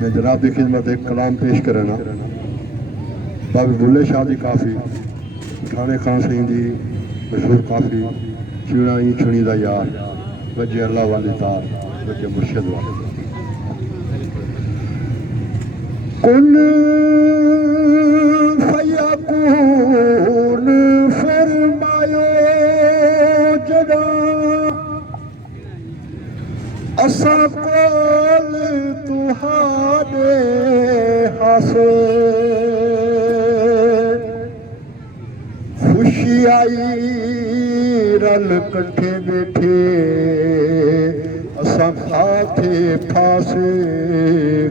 मैं जनाब की खिदमत एक कलाम पेश करना बाबी बुल्ले शाह की काफ़ी ठाणे खान सिंह की मशहूर काफ़ी चीड़ा ई छुणी दा यार वजे अल्लाह वाली तार वजे मुर्शद वाले कुन फयकून फरमायो जदा असा कोल तुहारे हासे खुशी आई रल कट्ठे बैठे असा फाथे फासे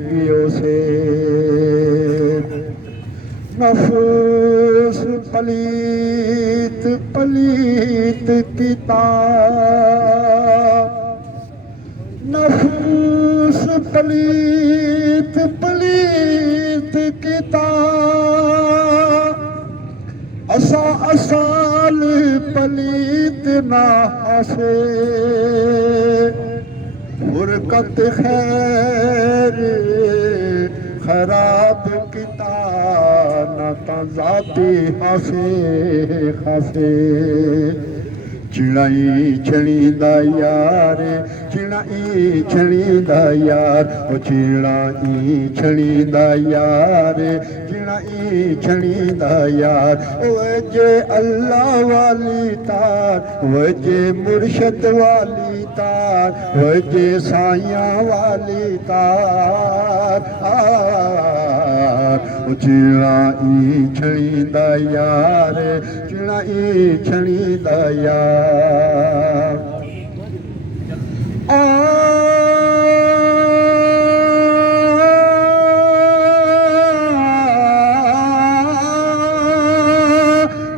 गियो से नफस पलीत पलीत पिता नफूस पलीत पलीत किता असा असाल पलीत ना हसे फुरकत खैर खराब किता ना ता जाती हसे खासे चिड़ाई छणींदा यार चिड़ाई छणींदा यार ओ चिड़ाई छणींदा यार चिड़ाई छणींदा यार वजे अल्लाह वाली तार वजे मुर्शद वाली तार वजे साया वाली तार ओ चिड़ाई छणींदा यार चिड़ाई छणींदा यार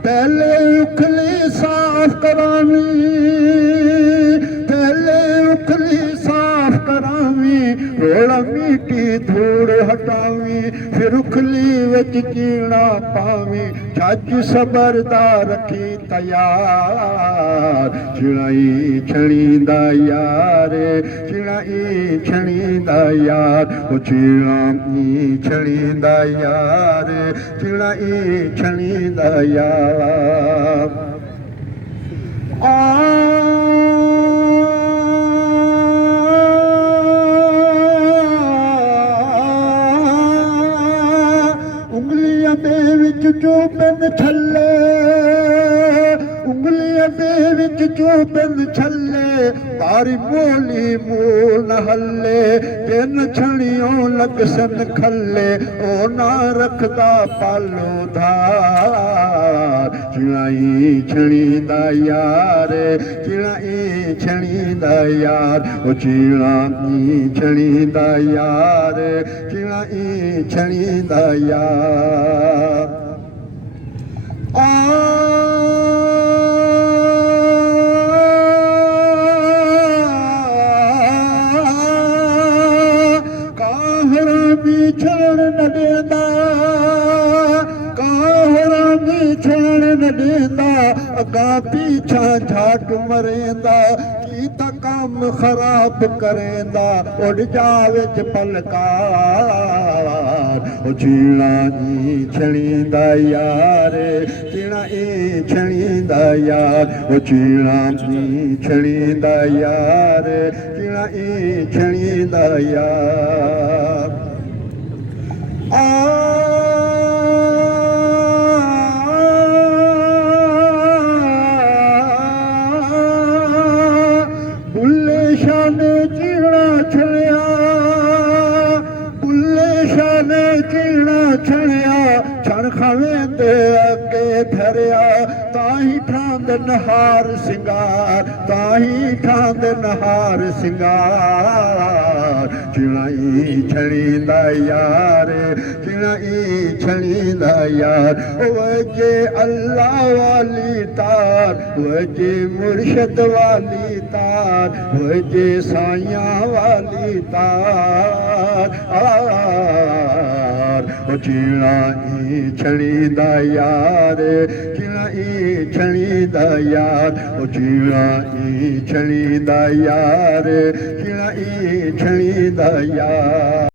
पहले उखली साफ करावी पहले उखली साफ करावी रोड़ा मिट्टी धूड़ हटावी फिर उखली विच कीड़ा पावी छज सबरदार रखी तैयार चिड़ाई छणींदा यार चिड़ाई छणींदा यार ओ चिड़ाई छणींदा यार चिड़ाई छणींदा यार उंगलियां दे विच जो बिन छल्ले उंगलियां दे विच जो बिन छल्ले तारी मोली मूल न हल्ले बिन छणियों लग सन खल्ले ओ ना रखदा पालो धार चिड़ाई छणींदा यार चिड़ाई छणींदा यार ओ चिड़ाई छणींदा यार चिड़ाई छणींदा यार छण न ॾींदा काहरा बि छण न ॾींदा अॻां पीछा झाट मरेंदा की त कम ख़राब करेंदा उॾजा विच पलकार ओ चिड़ाई छणींदा यार चिड़ाई छणींदा यार ओ चिड़ाई छणींदा यार चिड़ाई छणींदा यार बुल्ले शाह ने चिड़ा छड़िया बुल्ले शाह ने चिड़ा छड़िया छण खवेंदे अगे धरिया ताही ठांद नहार सिंगार ताही ठांद नहार सिंगार चिड़ाई छणींदा यार चिड़ाई छणींदा यार वजे अल्लाह वाली तार वजे मुर्शद वाली तार वजे साया वाली तार ओ चिड़ाई छणींदा यार चिड़ाई छणींदा यार ओ चिड़ाई छणींदा यार चिड़ाई छणींदा यार।